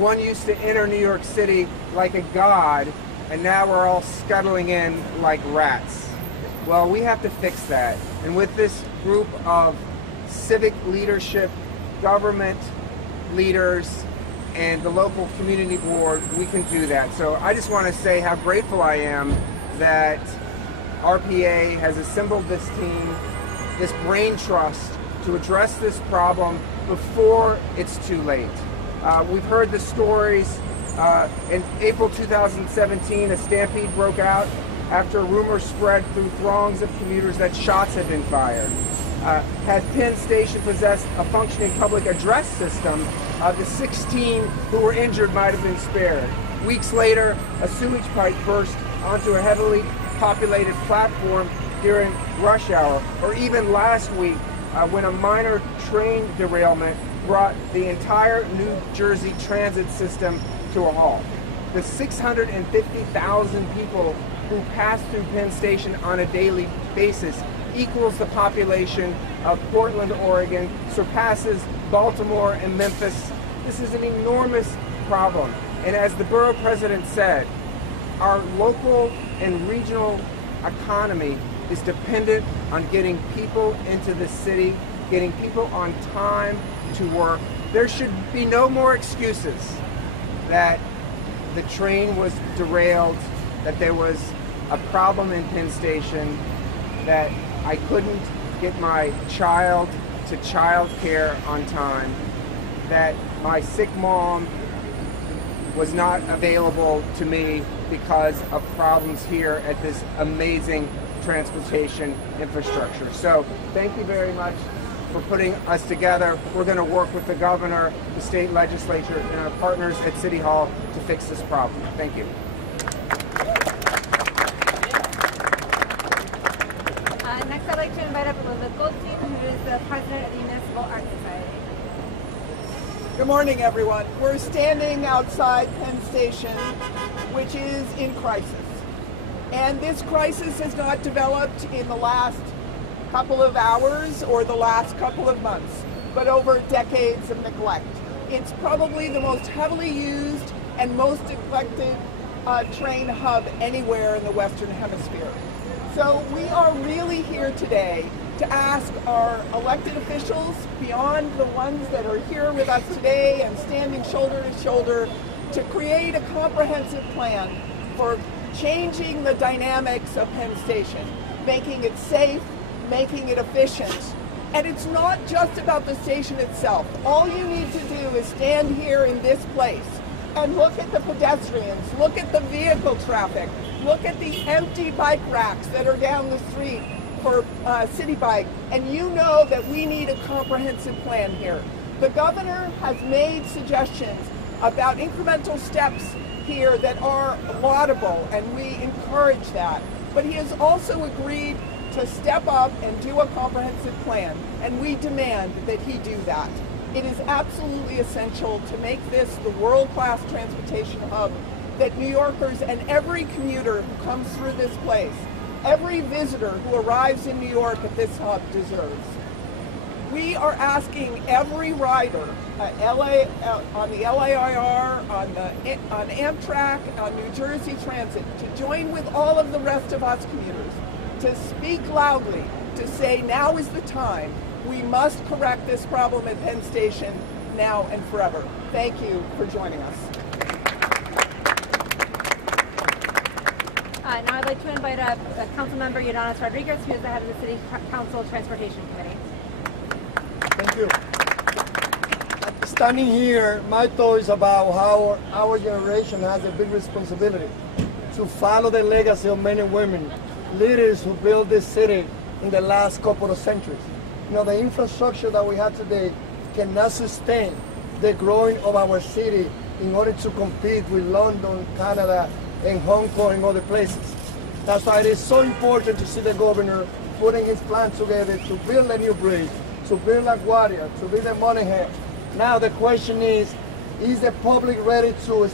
One used to enter New York City like a god, and now we're all scuttling in like rats. Well, we have to fix that. And with this group of civic leadership, government leaders, and the local community board, we can do that. So I just want to say how grateful I am that RPA has assembled this team, this brain trust, to address this problem before it's too late. We've heard the stories. In April 2017, a stampede broke out after rumors spread through throngs of commuters that shots had been fired. Had Penn Station possessed a functioning public address system, the 16 who were injured might have been spared. Weeks later, a sewage pipe burst onto a heavily populated platform during rush hour. Or even last week, when a minor train derailment brought the entire New Jersey transit system to a halt. The 650,000 people who pass through Penn Station on a daily basis equals the population of Portland, Oregon, surpasses Baltimore and Memphis. This is an enormous problem. And as the borough president said, our local and regional economy is dependent on getting people into the city, getting people on time to work. There should be no more excuses that the train was derailed, that there was a problem in Penn Station, that I couldn't get my child to child care on time, that my sick mom was not available to me because of problems here at this amazing transportation infrastructure. So thank you very much for putting us together. We're going to work with the governor, the state legislature, and our partners at City Hall to fix this problem. Thank you. Next, I'd like to invite up Elizabeth Goldstein, who is the president of the Municipal Art Society. Good morning, everyone. We're standing outside Penn Station, which is in crisis. And this crisis has not developed in the last couple of hours or the last couple of months, but over decades of neglect. It's probably the most heavily used and most neglected train hub anywhere in the Western Hemisphere. So we are really here today to ask our elected officials, beyond the ones that are here with us today and standing shoulder to shoulder, to create a comprehensive plan for changing the dynamics of Penn Station, making it safe, making it efficient. And it's not just about the station itself. All you need to do is stand here in this place and look at the pedestrians, look at the vehicle traffic, look at the empty bike racks that are down the street for City Bike, and you know that we need a comprehensive plan here. The governor has made suggestions about incremental steps here that are laudable, and we encourage that. But he has also agreed to step up and do a comprehensive plan, and we demand that he do that. It is absolutely essential to make this the world-class transportation hub that New Yorkers and every commuter who comes through this place, every visitor who arrives in New York at this hub deserves. We are asking every rider, on the LAIR, on Amtrak, on New Jersey Transit, to join with all of the rest of us commuters, to speak loudly, to say now is the time. We must correct this problem at Penn Station now and forever. Thank you for joining us. Now I'd like to invite up Councilmember Yadanis Rodriguez, who is the head of the City Council Transportation Committee. Thank you. Standing here, my thought is about how our generation has a big responsibility to follow the legacy of men and women, leaders who built this city in the last couple of centuries. You know, the infrastructure that we have today cannot sustain the growing of our city in order to compete with London, Canada, and Hong Kong and other places. That's why it is so important to see the governor putting his plan together to build a new bridge, to build LaGuardia, to build a Monahan. Now the question is the public ready to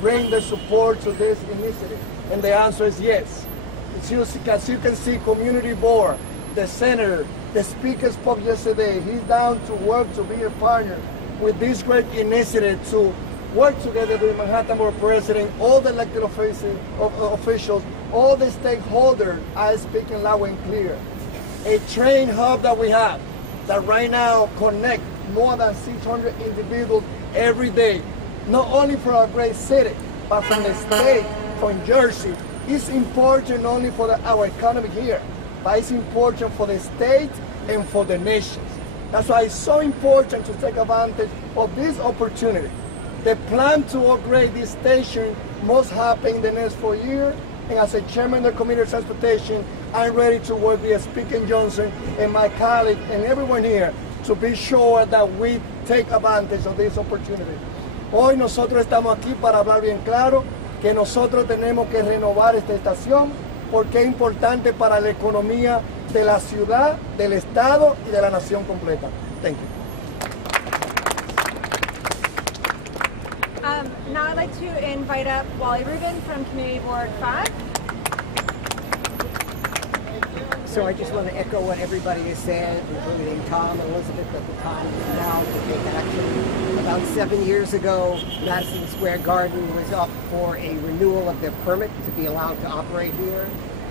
bring the support to this initiative? And the answer is yes. As you can see, community board, the senator, the speaker spoke yesterday. He's down to work to be a partner with this great initiative to work together with Manhattan Borough President, all the elected officials, all the stakeholders are speaking loud and clear. A train hub that we have that right now connect more than 600 individuals every day, not only for our great city, but from the state, from Jersey. It's important not only for our economy here, but it's important for the state and for the nations. That's why it's so important to take advantage of this opportunity. The plan to upgrade this station must happen in the next 4 years, and as a chairman of the Committee of Transportation, I'm ready to work with Speaker Johnson and my colleague and everyone here to be sure that we take advantage of this opportunity. Hoy nosotros estamos aquí para hablar bien claro que nosotros tenemos que renovar esta estación porque es importante para la economía de la ciudad, del estado y de la nación completa. Thank you. Now I'd like to invite up Wally Rubin from Community Board 5. So I just want to echo what everybody has said, including Tom and Elizabeth at the time and now to take action. About 7 years ago, Madison Square Garden was up for a renewal of their permit to be allowed to operate here.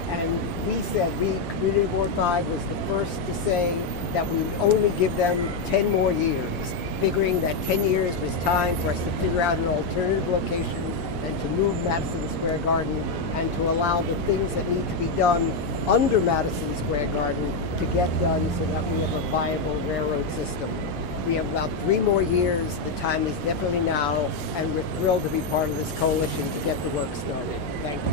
And we said, Community Board 5 was the first to say that we only give them 10 more years, figuring that 10 years was time for us to figure out an alternative location and to move Madison Square Garden and to allow the things that need to be done under Madison Square Garden to get done so that we have a viable railroad system. We have about 3 more years. The time is definitely now, and we're thrilled to be part of this coalition to get the work started. Thank you.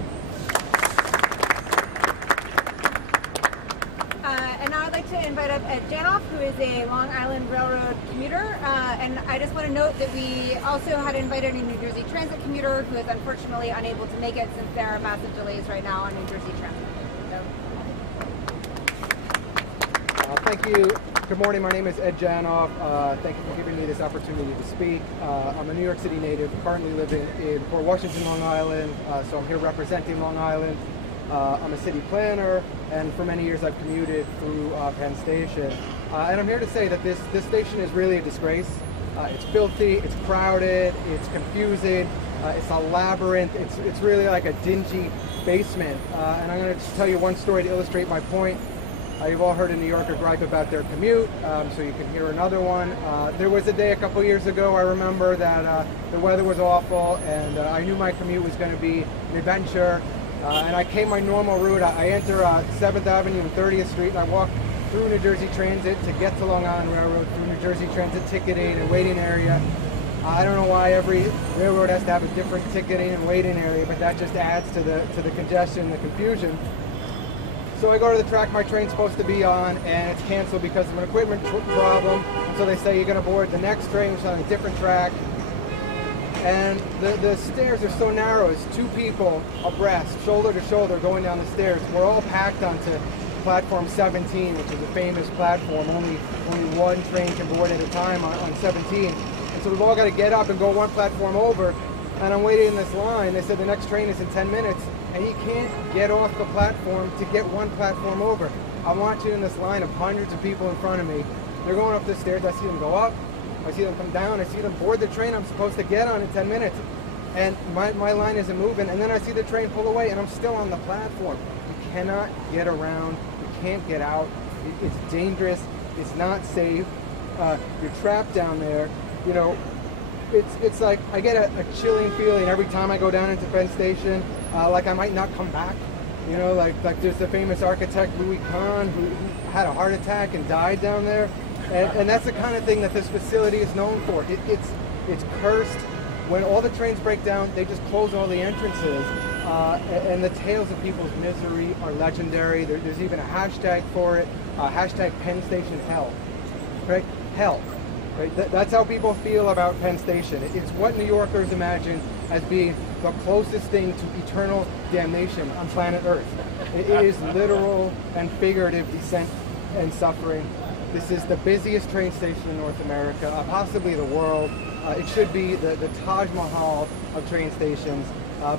And now I'd like to invite up Ed Janoff, who is a Long Island Railroad commuter. And I just want to note that we also had invited a New Jersey Transit commuter who is unfortunately unable to make it since there are massive delays right now on New Jersey Transit. Thank you. Good morning. My name is Ed Janoff. Thank you for giving me this opportunity to speak. I'm a New York City native, currently living in Port Washington, Long Island, so I'm here representing Long Island. I'm a city planner, and for many years I've commuted through Penn Station. And I'm here to say that this station is really a disgrace. It's filthy, it's crowded, it's confusing, it's a labyrinth, it's really like a dingy basement. And I'm going to tell you one story to illustrate my point. You've all heard a New Yorker gripe about their commute, so you can hear another one. There was a day a couple years ago, I remember, that the weather was awful, and I knew my commute was going to be an adventure. And I came my normal route. I enter 7th Avenue and 30th Street, and I walk through New Jersey Transit to get to Long Island Railroad, through New Jersey Transit ticketing and waiting area. I don't know why every railroad has to have a different ticketing and waiting area, but that just adds to the congestion, the confusion. So I go to the track my train's supposed to be on, and it's canceled because of an equipment problem. And so they say you're going to board the next train, which is on a different track. And the stairs are so narrow, it's 2 people abreast, shoulder to shoulder, going down the stairs. We're all packed onto platform 17, which is a famous platform. Only one train can board at a time on 17. And so we've all got to get up and go 1 platform over. And I'm waiting in this line. They said the next train is in 10 minutes. And you can't get off the platform to get 1 platform over. I'm watching in this line of hundreds of people in front of me. They're going up the stairs. I see them go up. I see them come down. I see them board the train I'm supposed to get on in 10 minutes. And my line isn't moving. And then I see the train pull away, and I'm still on the platform. You cannot get around. You can't get out. It's dangerous. It's not safe. You're trapped down there. You know, it's like I get a chilling feeling every time I go down into Penn Station, like I might not come back. You know, like there's the famous architect Louis Kahn who had a heart attack and died down there, and that's the kind of thing that this facility is known for. It's cursed. When all the trains break down, they just close all the entrances, and the tales of people's misery are legendary. There's even a hashtag for it, hashtag Penn Station Hell, right? Hell. Right? That's how people feel about Penn Station. It's what New Yorkers imagine as being the closest thing to eternal damnation on planet Earth. It is literal and figurative descent and suffering. This is the busiest train station in North America, possibly the world. It should be the Taj Mahal of train stations,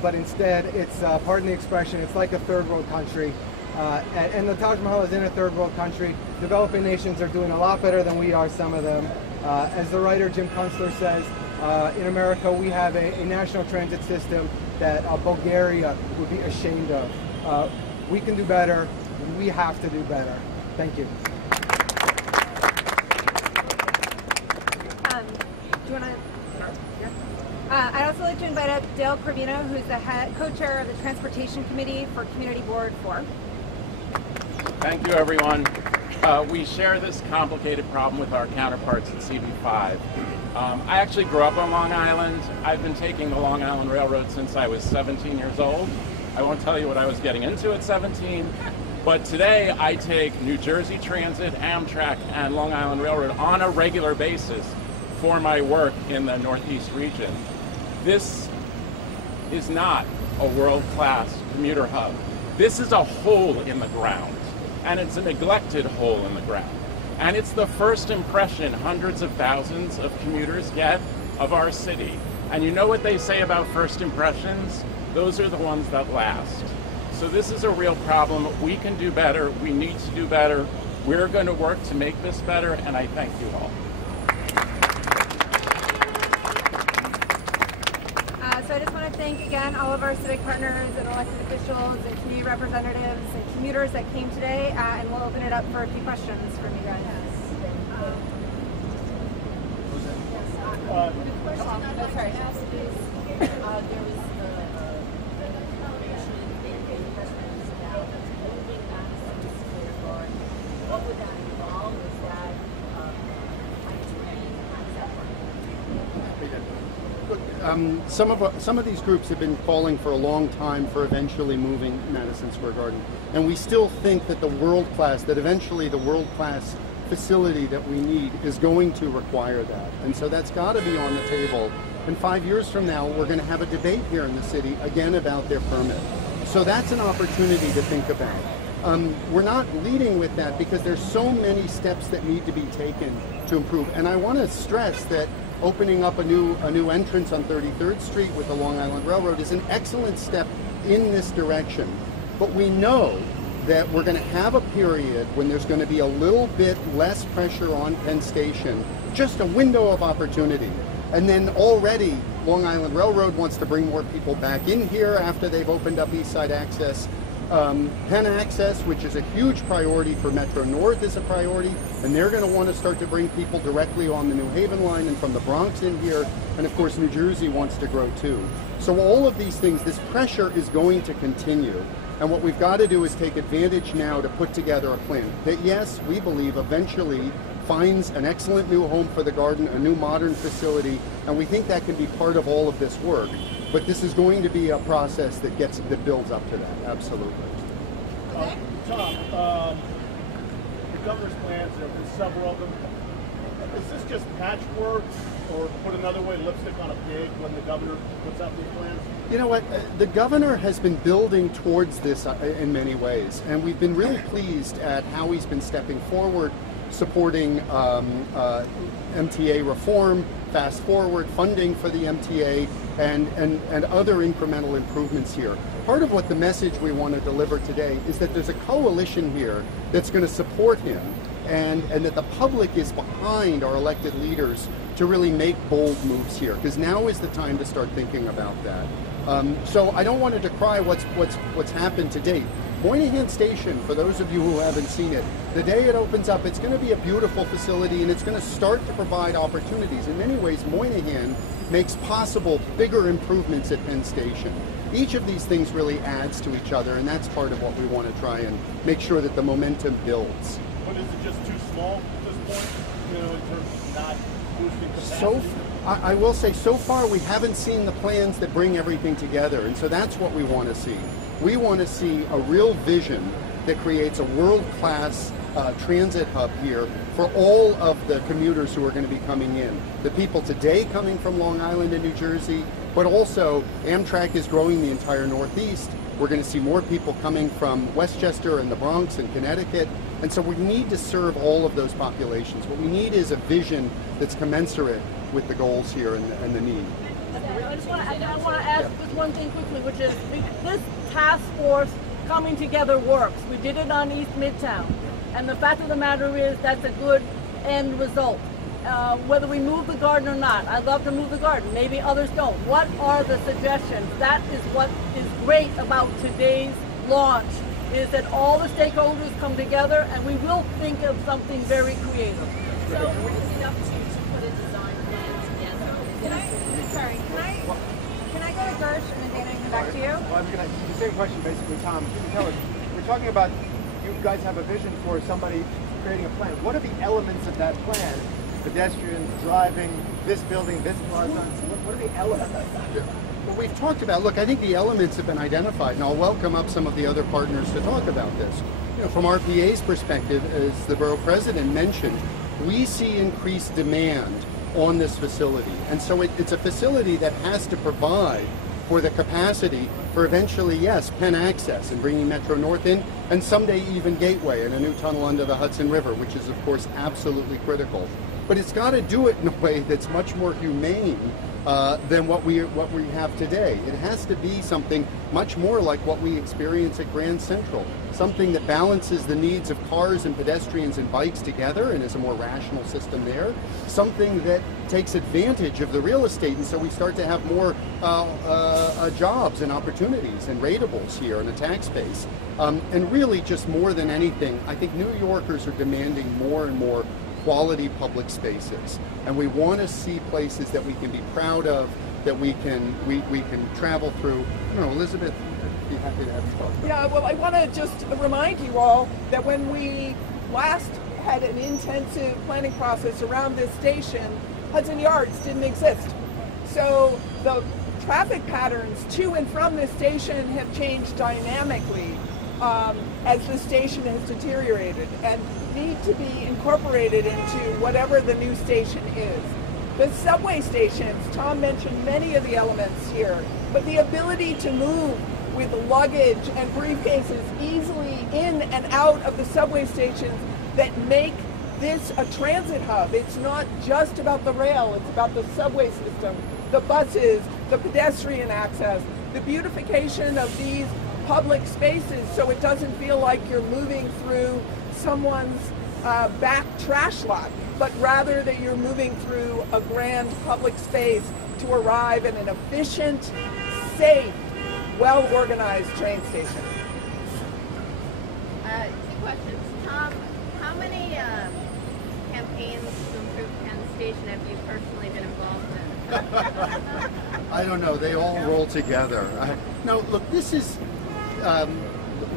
but instead it's, pardon the expression, it's like a third world country. And the Taj Mahal is in a third world country. Developing nations are doing a lot better than we are, some of them. As the writer Jim Kunstler says, In America, we have a national transit system that Bulgaria would be ashamed of. We can do better. We have to do better. Thank you. Do you want to? I'd also like to invite up Dale Corvino, who's the co-chair of the Transportation Committee for Community Board 4. Thank you, everyone. We share this complicated problem with our counterparts at CB5. I actually grew up on Long Island. I've been taking the Long Island Railroad since I was 17 years old. I won't tell you what I was getting into at 17, but today I take New Jersey Transit, Amtrak, and Long Island Railroad on a regular basis for my work in the Northeast region. This is not a world-class commuter hub. This is a hole in the ground, and it's a neglected hole in the ground. And it's the first impression hundreds of thousands of commuters get of our city. And you know what they say about first impressions? Those are the ones that last. So this is a real problem. We can do better. We need to do better. We're going to work to make this better, and I thank you all. So I just want to thank again all of our civic partners and elected officials and community representatives and commuters that came today, and we'll open it up for a few questions from you guys. What would that involve? Is that some of these groups have been calling for a long time for eventually moving Madison Square Garden, and we still think that eventually the world-class facility that we need is going to require that, and so that's got to be on the table. And 5 years from now, we're going to have a debate here in the city again about their permit. So that's an opportunity to think about. We're not leading with that because there's so many steps that need to be taken to improve. And I want to stress that opening up a new entrance on 33rd Street with the Long Island Railroad is an excellent step in this direction. But we know that we're going to have a period when there's going to be a little bit less pressure on Penn Station, just a window of opportunity. And then already Long Island Railroad wants to bring more people back in here after they've opened up East Side Access. Penn Access, which is a huge priority for Metro North, is a priority, and they're going to want to start to bring people directly on the New Haven line and from the Bronx in here, and of course New Jersey wants to grow too. So all of these things, this pressure is going to continue, and what we've got to do is take advantage now to put together a plan that, yes, we believe eventually finds an excellent new home for the garden, a new modern facility, and we think that can be part of all of this work. But this is going to be a process that builds up to that, absolutely. Tom, the governor's plans, there have been several of them. Is this just patchwork, or put another way, lipstick on a pig when the governor puts out these plans? You know what, the governor has been building towards this in many ways, and we've been really pleased at how he's been stepping forward, supporting MTA reform, fast forward funding for the MTA, and other incremental improvements here. Part of what the message we want to deliver today is that there's a coalition here that's going to support him, and that the public is behind our elected leaders to really make bold moves here, because now is the time to start thinking about that. So I don't want to decry what's happened to date. Moynihan Station, for those of you who haven't seen it, the day it opens up, it's going to be a beautiful facility, and it's going to start to provide opportunities. In many ways, Moynihan makes possible bigger improvements at Penn Station. Each of these things really adds to each other, and that's part of what we want to try and make sure that the momentum builds. But is it just too small at this point, you know, in terms of not boosting capacity? So, I will say, so far we haven't seen the plans that bring everything together, and so that's what we want to see. We want to see a real vision that creates a world-class transit hub here for all of the commuters who are going to be coming in. The people today coming from Long Island and New Jersey, but also Amtrak is growing the entire Northeast. We're going to see more people coming from Westchester and the Bronx and Connecticut. And so we need to serve all of those populations. What we need is a vision that's commensurate with the goals here and the need. I want to ask just one thing quickly, which is this task force coming together works. We did it on East Midtown. And the fact of the matter is that's a good end result. whether we move the garden or not. I'd love to move the garden. Maybe others don't. What are the suggestions? That is what is great about today's launch, is that all the stakeholders come together and we will think of something very creative. So is it up to put a design plan together? Can I go to Gersh and then Dana come back to you? Well, the same question basically, Tom. Can you tell us, we're talking about you guys have a vision for somebody creating a plan. What are the elements of that plan? Pedestrians, driving, this building, this plaza. What are the elements? Well, we've talked about, look, I think the elements have been identified, and I'll welcome up some of the other partners to talk about this. You know, from RPA's perspective, as the borough president mentioned, we see increased demand on this facility. And so it's a facility that has to provide for the capacity for eventually, yes, Penn Access and bringing Metro North in, and someday even Gateway and a new tunnel under the Hudson River, which is, of course, absolutely critical. But it's got to do it in a way that's much more humane than what we have today. It has to be something much more like what we experience at Grand Central, something that balances the needs of cars and pedestrians and bikes together and is a more rational system there, something that takes advantage of the real estate, and so we start to have more jobs and opportunities and rateables here in the tax base. And really, just more than anything, I think New Yorkers are demanding more and more quality public spaces, and we want to see places that we can be proud of, that we can travel through. I don't know, Elizabeth, I'd be happy to have you talk. Yeah, well, I want to just remind you all that when we last had an intensive planning process around this station, Hudson Yards didn't exist. So the traffic patterns to and from this station have changed dynamically as the station has deteriorated and need to be incorporated into whatever the new station is. The subway stations, Tom mentioned many of the elements here, but the ability to move with luggage and briefcases easily in and out of the subway stations that make this a transit hub. It's not just about the rail, it's about the subway system, the buses, the pedestrian access, the beautification of these public spaces so it doesn't feel like you're moving through someone's back trash lot, but rather that you're moving through a grand public space to arrive at an efficient, safe, well-organized train station. 2 questions. Tom, how many campaigns to improve Penn Station have you personally been involved in? I don't know. They all roll together. No, look, this is.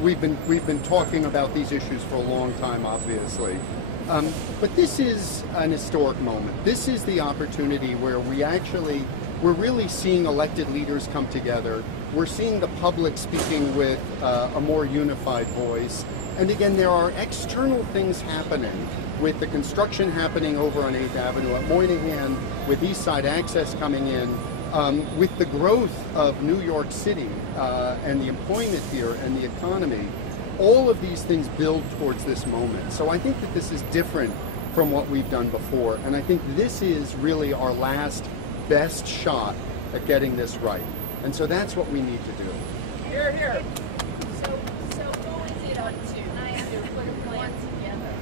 We've been talking about these issues for a long time, obviously, but this is an historic moment. This is the opportunity where we're really seeing elected leaders come together. We're seeing the public speaking with a more unified voice. And again, there are external things happening with the construction happening over on 8th Avenue at Moynihan, with East Side Access coming in, with the growth of New York City and the employment here and the economy. All of these things build towards this moment. So I think that this is different from what we've done before. And I think this is really our last best shot at getting this right. And so that's what we need to do. Here, here. So who is it up to? To put a plan together?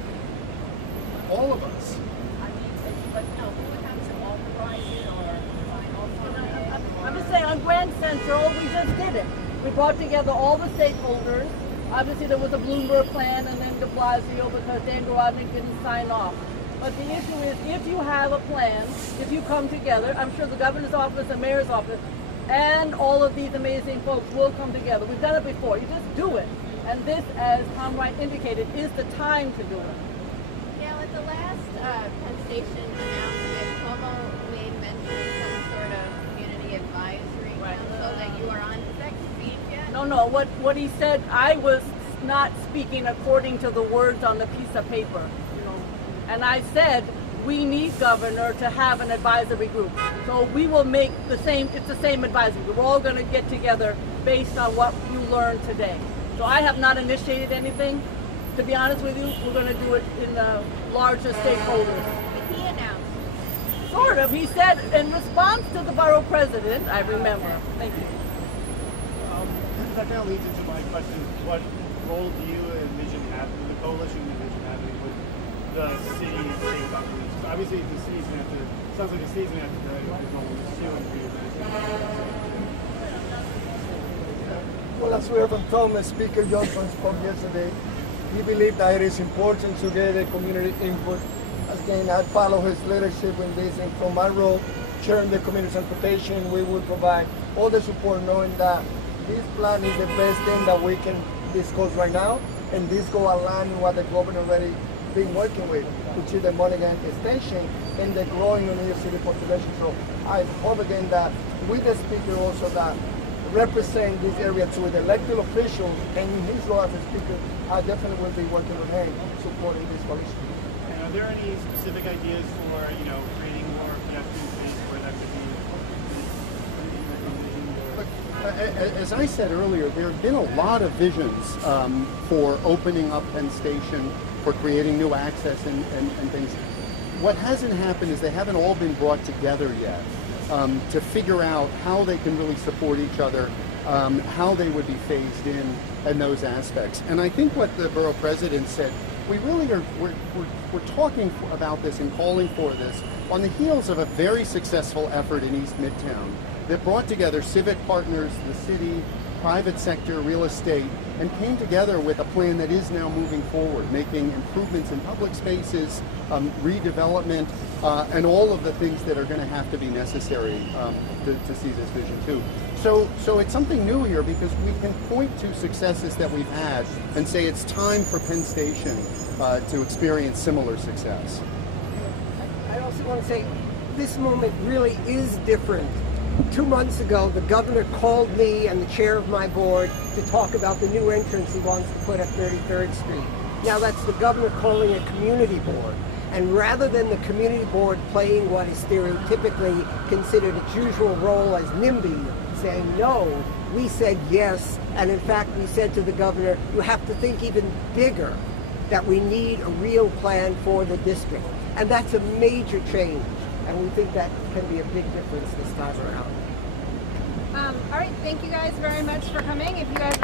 All of us. I mean, but no, who would have to authorize it or sign off on it? I'm just saying, on Grand Central, we just did it. We brought together all the stakeholders. Obviously, there was a Bloomberg plan and then de Blasio because Dan Grodnick didn't sign off. But the issue is, if you have a plan, if you come together, I'm sure the governor's office, the mayor's office, and all of these amazing folks will come together. We've done it before. You just do it. And this, as Tom Wright indicated, is the time to do it. Yeah, at the last Penn Station announcement, Cuomo made mention of some sort of community advisory council that you are on. Is that convened yet? No. What he said, I was not speaking according to the words on the piece of paper. And I said, we need, Governor, to have an advisory group. So we will make it's the same advisory group. We're all going to get together based on what you learned today. So I have not initiated anything. To be honest with you, we're going to do it in the larger stakeholders. But he announced. Sort of. He said, in response to the borough president, I remember. Thank you. That kind of leads into my question. What role do you envision having, the coalition envision having with the city and state governments? Obviously, the city's going to have to. Sounds like the city's going to have to go soon for you guys. Well, as we heard from Thomas, Speaker Johnson spoke yesterday, he believed that it is important to get the community input. Again, I follow his leadership in this, and from my role, chairing the community transportation, we will provide all the support knowing that this plan is the best thing that we can discuss right now, and this go align with what the governor already been working with, which is the Monaghan Station and the growing New York City population. So I hope again that with the speaker also that represent this area to the elected officials, and in his role as a speaker, I definitely will be working with him supporting this coalition. And are there any specific ideas for, creating more pedestrian space where that could be? As I said earlier, there have been a lot of visions for opening up Penn Station, for creating new access and things. What hasn't happened is they haven't all been brought together yet to figure out how they can really support each other, how they would be phased in those aspects. And I think what the borough president said, we really are, we're talking about this and calling for this on the heels of a very successful effort in East Midtown that brought together civic partners, the city, private sector, real estate, and came together with a plan that is now moving forward, making improvements in public spaces, redevelopment, and all of the things that are going to have to be necessary to see this vision too. So it's something new here because we can point to successes that we've had and say it's time for Penn Station to experience similar success. I also want to say this moment really is different. 2 months ago, the governor called me and the chair of my board to talk about the new entrance he wants to put at 33rd Street. Now that's the governor calling a community board. And rather than the community board playing what is stereotypically considered its usual role as NIMBY, saying no, we said yes. And in fact, we said to the governor, you have to think even bigger, that we need a real plan for the district. And that's a major change. And we think that can be a big difference this time around. All right, thank you guys very much for coming. If you guys